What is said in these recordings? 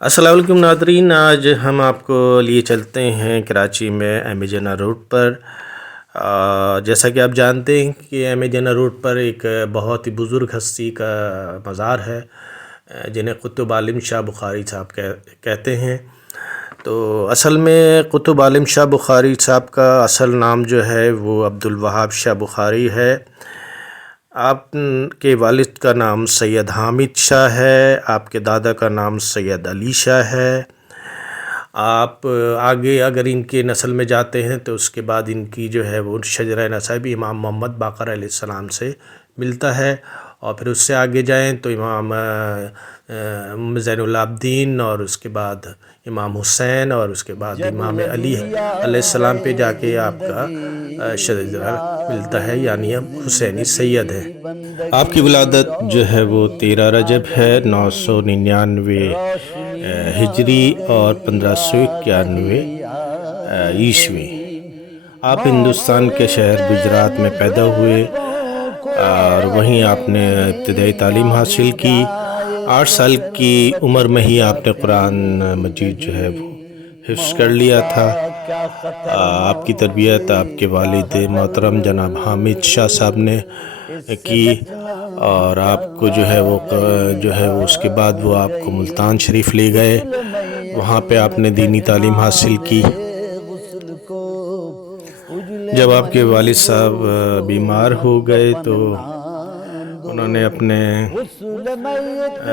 السلام علیکم ناظرین، آج ہم آپ کو لیے چلتے ہیں کراچی میں ایم اے جناح روڈ پر۔ جیسا کہ آپ جانتے ہیں کہ ایم اے جناح روڈ پر ایک بہت ہی بزرگ ہستی کا مزار ہے جنہیں قطب عالم شاہ بخاری صاحب کہتے ہیں۔ تو اصل میں قطب عالم شاہ بخاری صاحب کا اصل نام جو ہے وہ عبدالوہاب شاہ بخاری ہے۔ آپ کے والد کا نام سید حامد شاہ ہے، آپ کے دادا کا نام سید علی شاہ ہے۔ آپ آگے اگر ان کے نسل میں جاتے ہیں تو اس کے بعد ان کی جو ہے وہ شجرہ نسب امام محمد باقر علیہ السلام سے ملتا ہے، اور پھر اس سے آگے جائیں تو امام زین العابدین، اور اس کے بعد امام حسین، اور اس کے بعد امام علی علیہ السلام پہ جا کے آپ کا شجرہ ملتا ہے، یعنی اب حسینی سید ہے۔ آپ کی ولادت جو ہے وہ 13 رجب ہے 999 ہجری اور 1591 عیسوی۔ آپ ہندوستان کے شہر گجرات میں پیدا ہوئے اور وہیں آپ نے ابتدائی تعلیم حاصل کی۔ 8 سال کی عمر میں ہی آپ نے قرآن مجید جو ہے وہ حفظ کر لیا تھا۔ آپ کی تربیت آپ کے والد محترم جناب حامد شاہ صاحب نے کی، اور آپ کو جو ہے وہ اس کے بعد وہ آپ کو ملتان شریف لے گئے۔ وہاں پہ آپ نے دینی تعلیم حاصل کی۔ جب آپ کے والد صاحب بیمار ہو گئے تو انہوں نے اپنے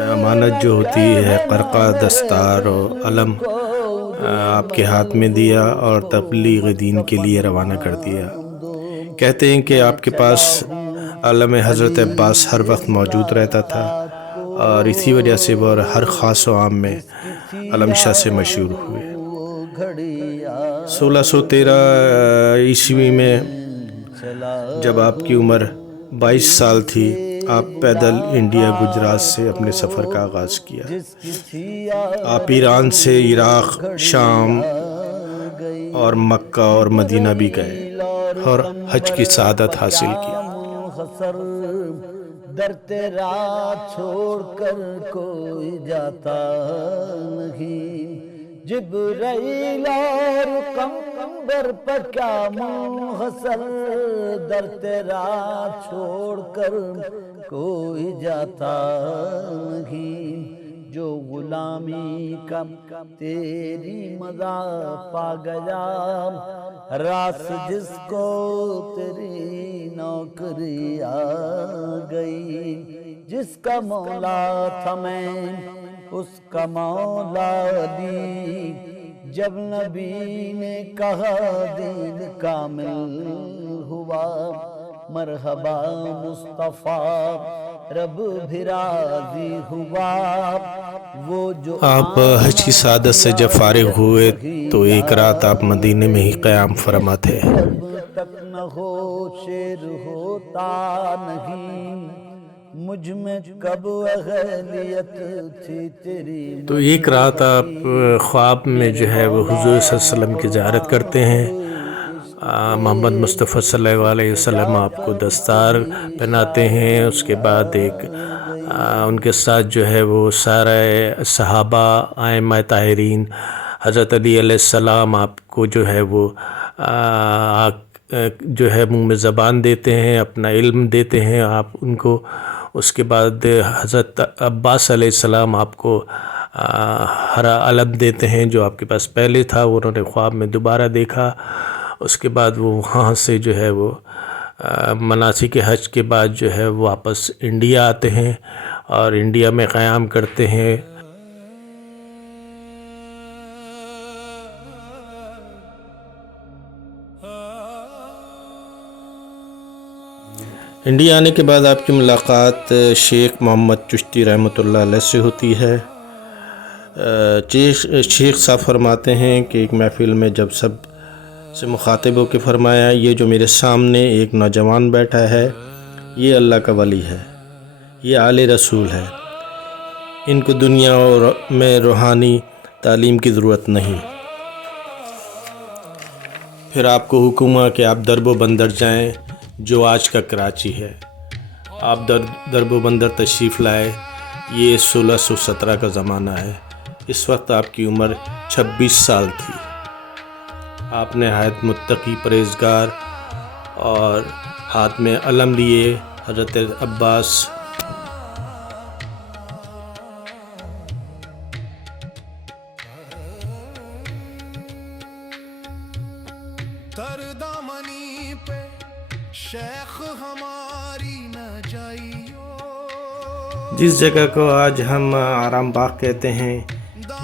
امانت جو ہوتی ہے قرقہ، دستار و علم آپ کے ہاتھ میں دیا اور تبلیغ دین کے لیے روانہ کر دیا۔ کہتے ہیں کہ آپ کے پاس علم حضرت عباس ہر وقت موجود رہتا تھا، اور اسی وجہ سے وہ ہر خاص و عام میں علم شاہ سے مشہور ہوئے۔ 1613 عیسوی میں جب آپ کی عمر 22 سال تھی، آپ پیدل انڈیا گجرات سے اپنے سفر کا آغاز کیا۔ آپ ایران سے عراق، شام اور مکہ اور مدینہ بھی گئے اور حج کی سعادت حاصل کی۔ در تیرا چھوڑ کر کوئی جاتا نہیں، جبرائیل اور قمبر پر کیا منحصر، در تیرا چھوڑ کر کوئی جاتا نہیں، جو غلامی کا تیری مزہ پا گیا، راس جس کو تیری نوکری آ گئی، جس کا مولا تھا میں اس کا مولا علی، جب نبی نے کہا دین کامل ہوا، مرحبا مصطفیٰ رب بھی راضی ہوا، وہ جو آپ حج کی سعادت سے جب فارغ ہوئے تو ایک رات آپ مدینے میں ہی قیام فرما تھے۔ جب تک نہ ہو شیر ہوتا نہیں، مجھ میں کب اہلیت تھی تیری۔ تو ایک رات آپ خواب میں جو ہے وہ حضور صلی اللہ علیہ وسلم کی زیارت کرتے ہیں۔ محمد مصطفیٰ صلی اللہ علیہ وسلم آپ کو دستار پہناتے ہیں، اس کے بعد ان کے ساتھ جو ہے وہ سارے صحابہ، ائمہ طاہرین، حضرت علی علیہ السلام آپ کو جو ہے وہ منہ میں زبان دیتے ہیں، اپنا علم دیتے ہیں آپ ان کو۔ اس کے بعد حضرت عباس علیہ السلام آپ کو ہرا علم دیتے ہیں جو آپ کے پاس پہلے تھا، وہ انہوں نے خواب میں دوبارہ دیکھا۔ اس کے بعد وہ وہاں سے جو ہے وہ مناسک حج کے بعد جو ہے واپس انڈیا آتے ہیں اور انڈیا میں قیام کرتے ہیں۔ انڈیا آنے کے بعد آپ کی ملاقات شیخ محمد چشتی رحمۃ اللہ علیہ سے ہوتی ہے۔ شیخ صاحب فرماتے ہیں کہ ایک محفل میں جب سب سے مخاطب ہو کے فرمایا، یہ جو میرے سامنے ایک نوجوان بیٹھا ہے یہ اللہ کا ولی ہے، یہ آل رسول ہے، ان کو دنیا میں روحانی تعلیم کی ضرورت نہیں۔ پھر آپ کو حکم ہوا کہ آپ درب و بندر جائیں جو آج کا کراچی ہے۔ آپ درب و بندر تشریف لائے۔ یہ 1617 کا زمانہ ہے۔ اس وقت آپ کی عمر 26 سال تھی۔ آپ نہایت متقی پرہیزگار اور ہاتھ میں علم لیے حضرت عباس تر دامنی پہ شیخ ہماری نہ جائیو۔ جس جگہ کو آج ہم آرام باغ کہتے ہیں،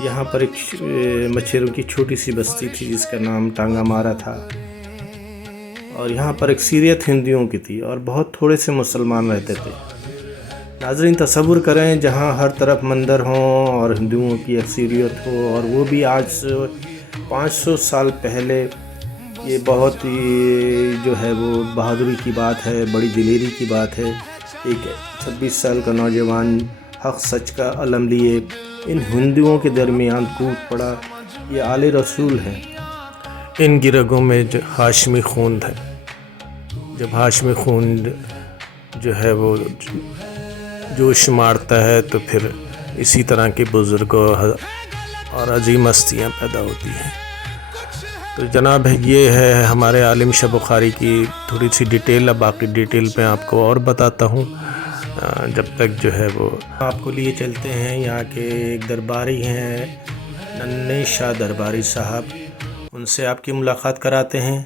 یہاں پر ایک مچھیروں کی چھوٹی سی بستی تھی جس کا نام ٹانگا مارا تھا، اور یہاں پر اکثریت ہندوؤں کی تھی اور بہت تھوڑے سے مسلمان رہتے تھے۔ ناظرین تصور کریں جہاں ہر طرف مندر ہوں اور ہندوؤں کی اکثریت ہو، اور وہ بھی آج سے 500 سال پہلے، یہ بہت ہی جو ہے وہ بہادری کی بات ہے، بڑی دلیری کی بات ہے۔ ایک 26 سال کا نوجوان حق سچ کا علم لیے ان ہندوؤں کے درمیان کود پڑا۔ یہ آل رسول ہیں، ان کی رگوں میں جو ہاشمی خون ہے۔ جب ہاشمی خون جو ہے وہ جوش مارتا ہے تو پھر اسی طرح کے بزرگوں اور عظیم ہستیاں پیدا ہوتی ہیں۔ تو جناب یہ ہے ہمارے عالم شاہ بخاری کی تھوڑی سی ڈیٹیل۔ اب باقی ڈیٹیل میں آپ کو اور بتاتا ہوں، جب تک جو ہے وہ آپ کو لیے چلتے ہیں یہاں کے ایک درباری ہیں ننھے شاہ درباری صاحب، ان سے آپ کی ملاقات کراتے ہیں،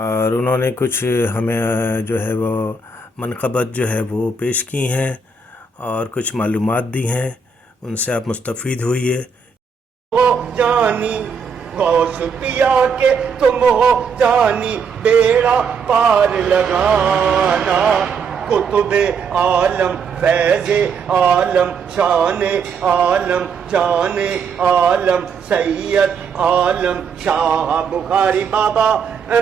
اور انہوں نے کچھ ہمیں جو ہے وہ منقبت جو ہے وہ پیش کی ہیں اور کچھ معلومات دی ہیں، ان سے آپ مستفید ہوئیے۔ جانی غوث پیا کے تم ہو جانی، بیڑا پار لگانا، کتب عالم فیض عالم شان عالم جان عالم سید عالم شاہ بخاری بابا،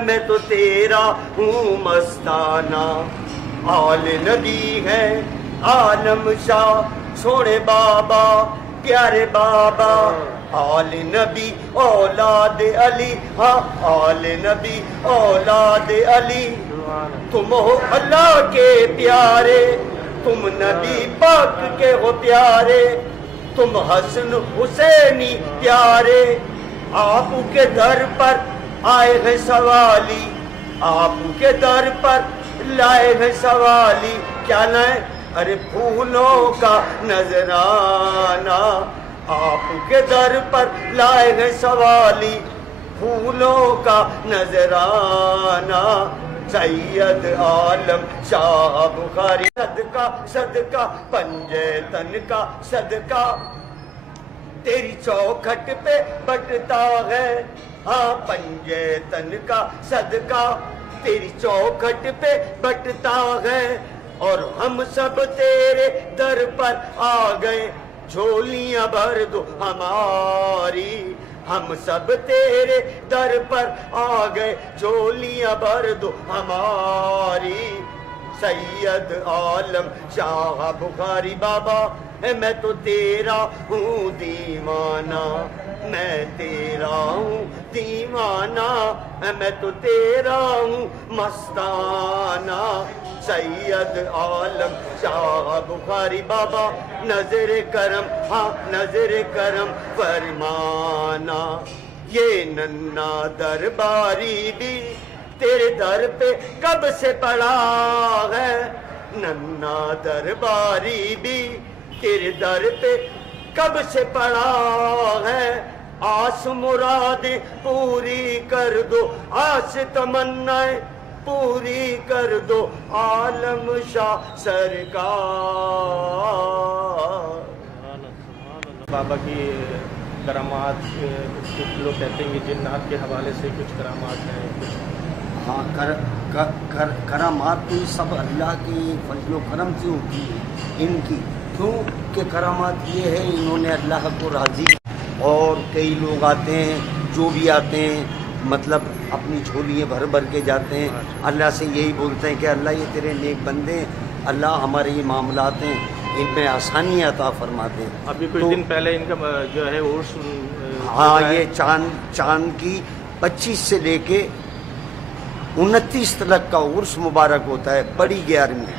میں تو تیرا ہوں مستانہ۔ آل نبی ہے عالم شاہ سونے بابا پیارے بابا، آل نبی اولاد علی، ہاں آل نبی اولاد علی، تم ہو اللہ کے پیارے، تم نبی پاک کے ہو پیارے، تم حسن حسینی پیارے، آپ کے در پر آئے ہیں سوالی، آپ کے در پر لائے ہیں سوالی، کیا لائیں؟ ارے پھولوں کا نذرانہ، آپ کے در پر لائے ہیں سوالی، پھولوں کا نذرانہ، سید عالم شاہ بخاری، صدقہ صدقہ پنجے تن کا صدقہ، تیری چوکھٹ پہ بٹتا ہے، ہاں پنجے تن کا صدقہ، تیری چوکھٹ پہ بٹتا ہے، اور ہم سب تیرے در پر آ گئے، جھولیاں بھر دو ہماری، ہم سب تیرے در پر آ گئے، جھولیاں بھر دو ہماری، سید عالم شاہ بخاری بابا، میں تو تیرا ہوں دیوانہ، میں تیرا ہوں دیوانہ، میں تو تیرا ہوں مستانہ، سید عالم شاہ بخاری بابا، نظر کرم ہاں نظر کرم فرمانا۔ یہ ننھا درباری بھی تیرے در پہ کب سے پڑا ہے، ننھا درباری بھی تیرے در پہ کب سے پڑا ہے، آس مرادیں پوری کر دو، آس تمنائیں پوری کر دو، عالم شاہ سرکار۔ بابا کی کرامات، کچھ لوگ کہتے ہیں کہ جنات کے حوالے سے کچھ کرامات ہیں۔ ہاں کرامات تو سب اللہ کی فضل و کرم سے ہوتی ہے ان کی، کیوں کہ کرامات یہ ہے انہوں نے اللہ کو راضی، اور کئی لوگ آتے ہیں جو بھی آتے ہیں مطلب اپنی جھولیاں بھر بھر کے جاتے ہیں، اللہ سے یہی بولتے ہیں کہ اللہ یہ تیرے نیک بندے ہیں، اللہ ہمارے یہ معاملات ہیں ان میں آسانی عطا فرما دیں۔ ابھی کچھ دن پہلے ان کا جو ہے عرس، ہاں یہ چاند کی 25 سے لے کے 29 تک کا عرس مبارک ہوتا ہے بڑی 11 میں۔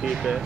ٹھیک ہے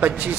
25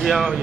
جی ہاں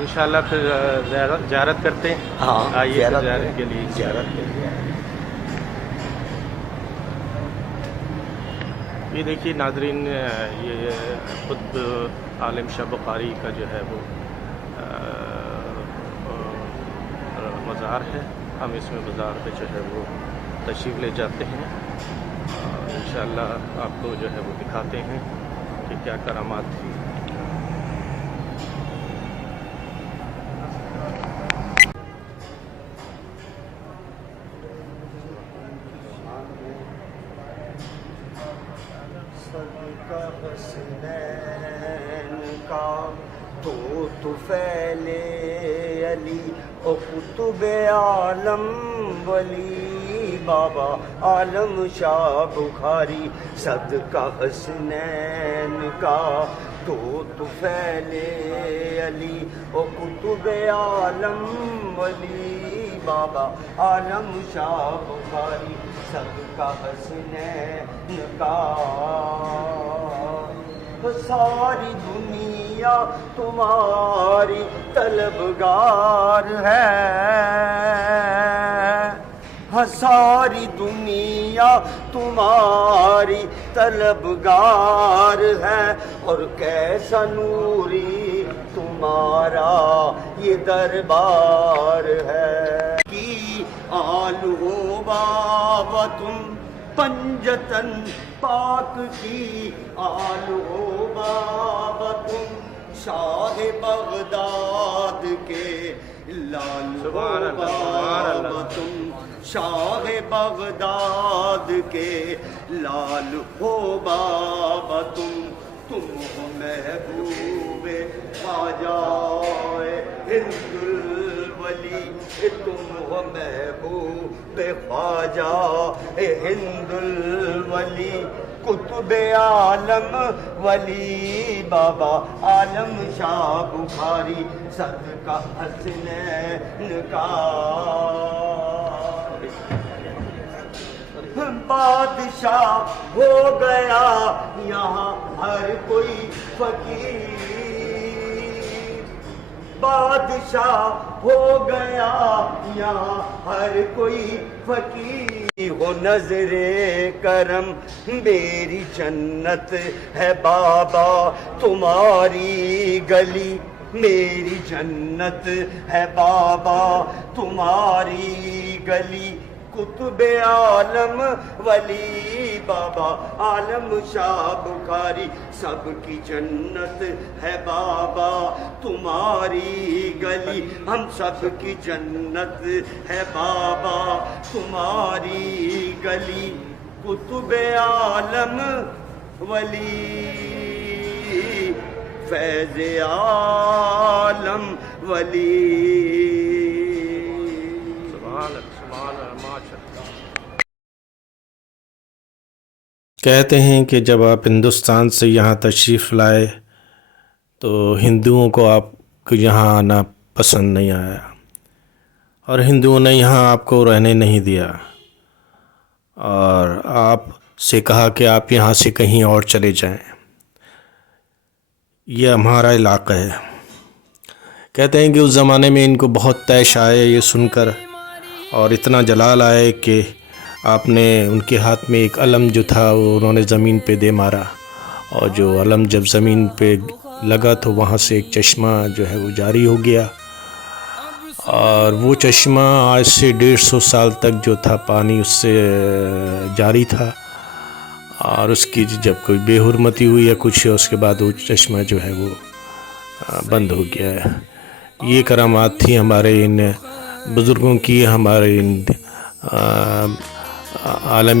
انشاءاللہ پھر زیارت کرتے ہیں، ہاں آئیے پھر زیارت کے لیے زیارت کے لیے یہ دیکھیے ناظرین، یہ خود عالم شاہ بخاری کا جو ہے وہ مزار ہے۔ ہم اس میں مزار پہ جو ہے وہ تشریف لے جاتے ہیں اور انشاءاللہ آپ کو جو ہے وہ دکھاتے ہیں کہ کیا کرامات تھی۔ صدقہ حسنین کا تو طفیل علی او قطب عالم ولی بابا عالم شاہ بخاری، صدقہ حسنین کا تو طفیل علی او قطب عالم ولی بابا عالم شاہ بخاری، صدقہ حسنین کا ساری دنیا تمہاری طلبگار ہے، ساری دنیا تمہاری طلبگار ہے، اور کیسا نوری تمہارا یہ دربار ہے۔ کی آل ہو بابا تم پنجتن پاک کی آل ہو بابا تم، شاہ بغداد کے لال ہو بابا تم، شاہ بغداد کے لال ہو بابا تم ہو محبوب خواجہ ہند الولی، تم ہو محبوب خواجہ ہند الولی، قطب عالم ولی بابا عالم شاہ بخاری، صدقہ حسنین کا بادشاہ ہو گیا یہاں ہر کوئی فقیر، بادشاہ ہو گیا یہاں ہر کوئی فقیر، ہو نظر کرم میری جنت ہے بابا تمہاری گلی، میری جنت ہے بابا تمہاری گلی، قطب عالم ولی بابا عالم شاہ بخاری، سب کی جنت ہے بابا تمہاری گلی، ہم سب کی جنت ہے بابا تمہاری گلی، قطب عالم ولی فیض عالم ولی۔ کہتے ہیں کہ جب آپ ہندوستان سے یہاں تشریف لائے تو ہندوؤں کو آپ کو یہاں آنا پسند نہیں آیا اور ہندوؤں نے یہاں آپ کو رہنے نہیں دیا اور آپ سے کہا کہ آپ یہاں سے کہیں اور چلے جائیں، یہ ہمارا علاقہ ہے۔ کہتے ہیں کہ اس زمانے میں ان کو بہت طیش آئے یہ سن کر اور اتنا جلال آئے کہ آپ نے ان کے ہاتھ میں ایک علم جو تھا وہ انہوں نے زمین پہ دے مارا، اور جو علم جب زمین پہ لگا تو وہاں سے ایک چشمہ جو ہے وہ جاری ہو گیا، اور وہ چشمہ آج سے 150 سال تک جو تھا پانی اس سے جاری تھا، اور اس کی جب کوئی بے حرمتی ہوئی یا کچھ اس کے بعد وہ چشمہ جو ہے وہ بند ہو گیا ہے۔ یہ کرامات تھی ہمارے ان بزرگوں کی، ہمارے ان عالم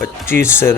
25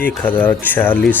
1046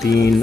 3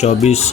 24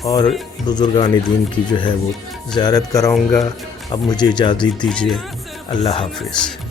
اور بزرگان دین کی جو ہے وہ زیارت کراؤں گا۔ اب مجھے اجازت دیجیے، اللہ حافظ۔